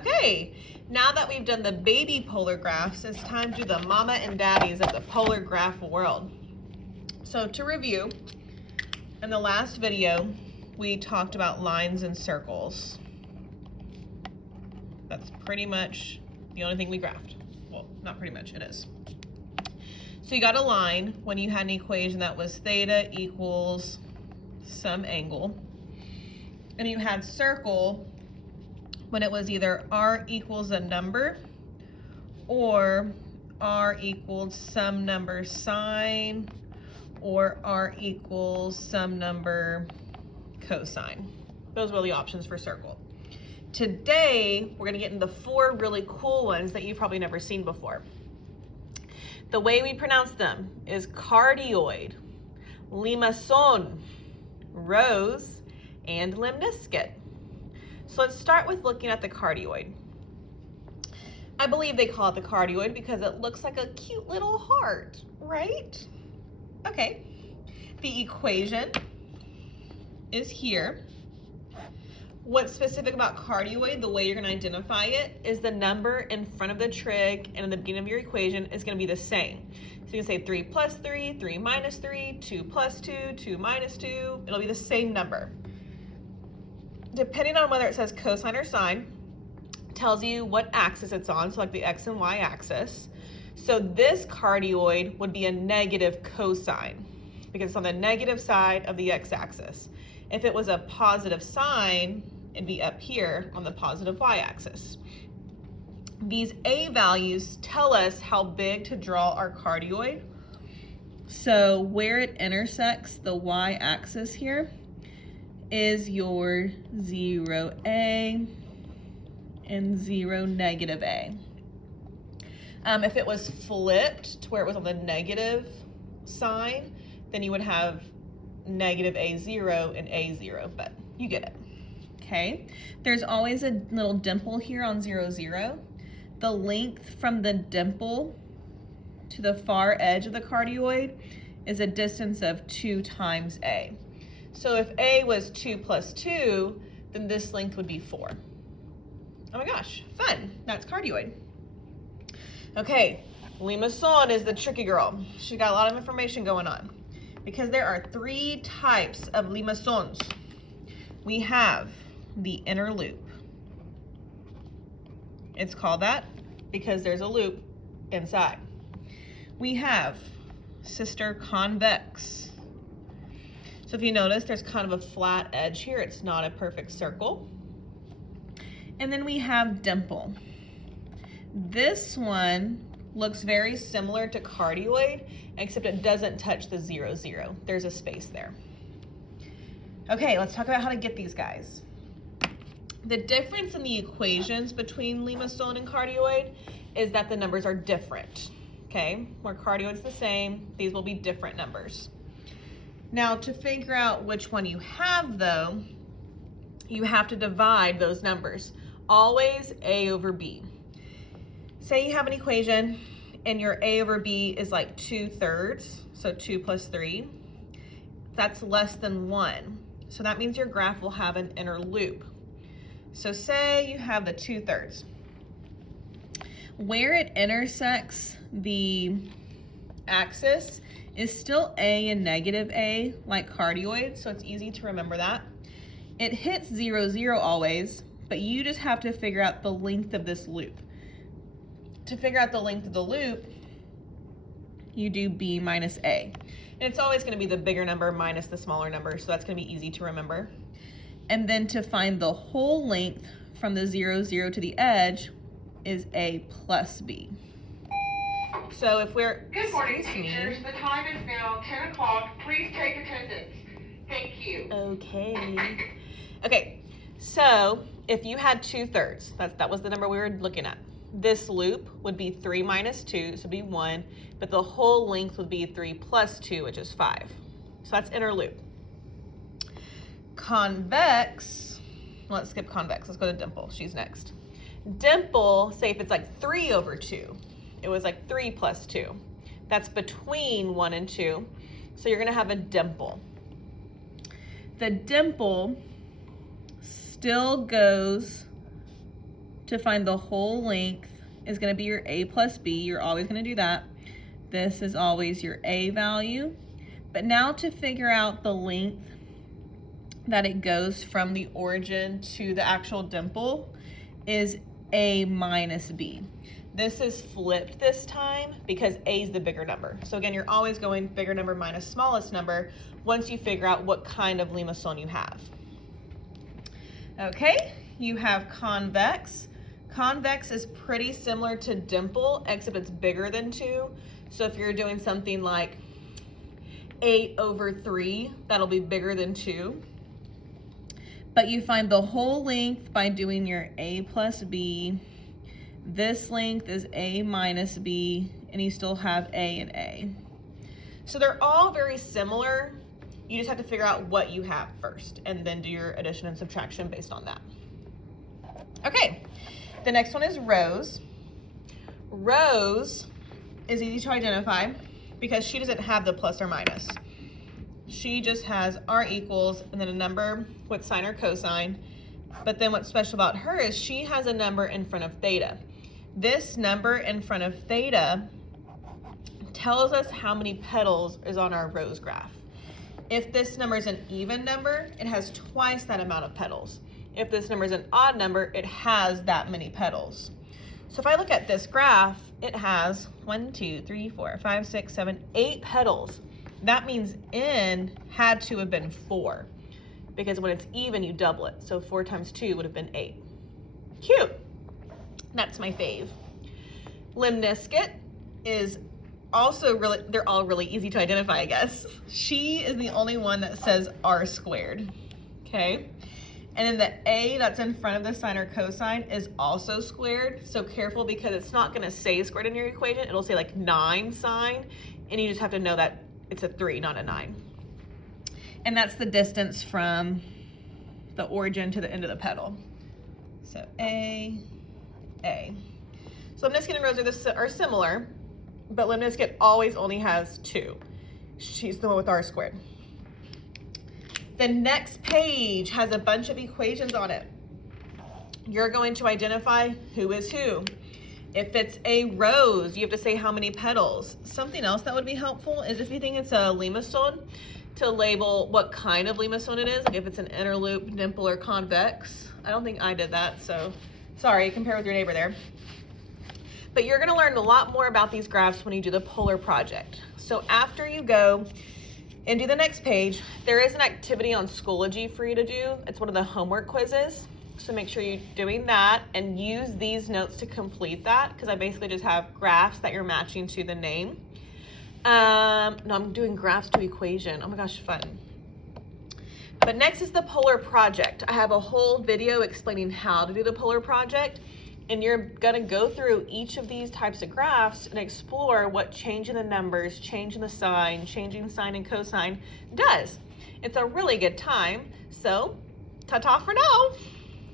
Okay, now that we've done the baby polar graphs, it's time to do the mama and daddies of the polar graph world. So to review, in the last video, we talked about lines and circles. That's pretty much the only thing we graphed. Well, not pretty much, it is. So you got a line when you had an equation that was theta equals some angle. And you had circle when it was either r equals a number or r equals some number sine or r equals some number cosine. Those were the options for circle. Today, we're gonna get into 4 really cool ones that you've probably never seen before. The way we pronounce them is cardioid, limazón, rose, and lemniscate. So let's start with looking at the cardioid. I believe they call it the cardioid because it looks like a cute little heart, right? Okay, the equation is here. What's specific about cardioid, the way you're gonna identify it, is the number in front of the trig and in the beginning of your equation is gonna be the same. So you can say 3 plus 3, 3 minus 3, 2 plus 2, 2 minus 2. It'll be the same number. Depending on whether it says cosine or sine, tells you what axis it's on, so like the x and y axis. So this cardioid would be a negative cosine because it's on the negative side of the x-axis. If it was a positive sine, it'd be up here on the positive y-axis. These A values tell us how big to draw our cardioid. So where it intersects the y-axis here is your 0A and 0 negative A. If it was flipped to where it was on the negative sign, then you would have negative A0 and A0, but you get it. Okay, there's always a little dimple here on 0, 0. The length from the dimple to the far edge of the cardioid is a distance of 2 times A. So if A was 2 plus 2, then this length would be 4. Oh my gosh, fun. That's cardioid. Okay, limazón is the tricky girl. She got a lot of information going on because there are 3 types of limazons. We have the inner loop. It's called that because there's a loop inside. We have sister convex. So if you notice, there's kind of a flat edge here. It's not a perfect circle. And then we have dimple. This one looks very similar to cardioid, except it doesn't touch the 0, 0. There's a space there. Okay, let's talk about how to get these guys. The difference in the equations between limazón and cardioid is that the numbers are different. Okay, where cardioid's the same, these will be different numbers. Now, to figure out which one you have, though, you have to divide those numbers. Always A over B. Say you have an equation and your A over B is like 2/3, so 2 plus 3. That's less than 1. So that means your graph will have an inner loop. So say you have the 2/3. Where it intersects the axis is still A and negative A, like cardioid, so it's easy to remember that. It hits 0, 0 always, but you just have to figure out the length of this loop. To figure out the length of the loop, you do B minus A. And it's always gonna be the bigger number minus the smaller number, so that's gonna be easy to remember. And then to find the whole length from the 0, 0 to the edge is A plus B. So if we're, Good morning, teachers. The time is now 10 o'clock. Please take attendance. Thank you. Okay. Okay, so if you had 2/3, that was the number we were looking at. This loop would be 3 minus 2, so it'd be 1, but the whole length would be 3 plus 2, which is 5. So that's inner loop. Convex, let's skip convex. Let's go to dimple. She's next. Dimple, say if it's like 3 over 2, it was like 3 plus 2. That's between 1 and 2, so you're gonna have a dimple. The dimple still goes to find the whole length is going to be your a plus b. You're always going to do that. This is always your a value. But now to figure out the length that it goes from the origin to the actual dimple is a minus b. This is flipped this time because a is the bigger number. So again, you're always going bigger number minus smallest number once you figure out what kind of limestone you have. Okay, you have convex. Convex is pretty similar to dimple, except it's bigger than 2. So if you're doing something like 8/3, that'll be bigger than 2. But you find the whole length by doing your a plus b. This length is a minus b, and you still have a and a. So they're all very similar. You just have to figure out what you have first, and then do your addition and subtraction based on that. Okay, the next one is rows. Rows is easy to identify because she doesn't have the plus or minus. She just has r equals and then a number with sine or cosine. But then what's special about her is she has a number in front of theta. This number in front of theta tells us how many petals is on our rows graph. If this number is an even number, it has twice that amount of petals. If this number is an odd number, it has that many petals. So if I look at this graph, it has 1, 2, 3, 4, 5, 6, 7, 8 petals. That means n had to have been 4, because when it's even, you double it. So 4 times 2 would have been 8. Cute. That's my fave. Lemniscate is also really, they're all really easy to identify, I guess. She is the only one that says r squared, okay? And then the a that's in front of the sine or cosine is also squared. So careful, because it's not gonna say squared in your equation. It'll say like 9 sine, and you just have to know that it's a 3, not a 9. And that's the distance from the origin to the end of the petal. So A. So lemniscate and rows are similar, but lemniscate always only has 2. She's the one with r squared. The next page has a bunch of equations on it. You're going to identify who is who. If it's a rose, you have to say how many petals. Something else that would be helpful is if you think it's a limestone, to label what kind of limestone it is, like if it's an inner loop, dimple, or convex. I don't think I did that, so sorry, compare with your neighbor there. But you're gonna learn a lot more about these graphs when you do the polar project. So after you go and do the next page, there is an activity on Schoology for you to do. It's one of the homework quizzes. So make sure you're doing that and use these notes to complete that, because I basically just have graphs that you're matching to the name. No, I'm doing graphs to equation. Oh my gosh, fun. But next is the polar project. I have a whole video explaining how to do the polar project, and you're gonna go through each of these types of graphs and explore what changing the numbers, changing the sign, changing sine and cosine does. It's a really good time. So, ta-ta for now.